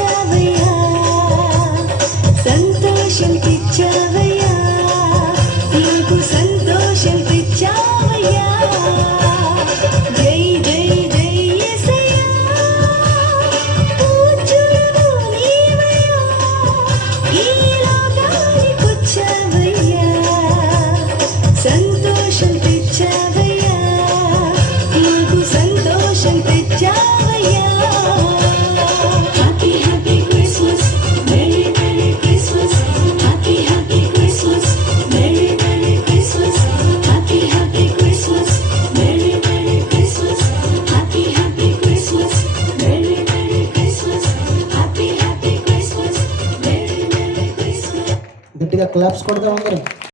తెచ్చావయ్యా, సంతోషం తెచ్చావయ్యా, నాకు సంతోషం తెచ్చావయ్యా. జై జై జై యేసయ్యా, పూజ్యుడవు నీవయ్యా, ఈ లోకానికొచ్చావయ్యా, సంతోషం తెచ్చావయ్యా, నాకు సంతోషం తెచ్చావయ్యా. Happy happy Christmas, merry merry Christmas, happy happy Christmas, merry merry Christmas, happy happy Christmas, merry merry Christmas, happy happy Christmas, merry merry Christmas, happy happy Christmas, merry merry Christmas. గట్టిగా క్లాప్స్ కొడదాం అందరం.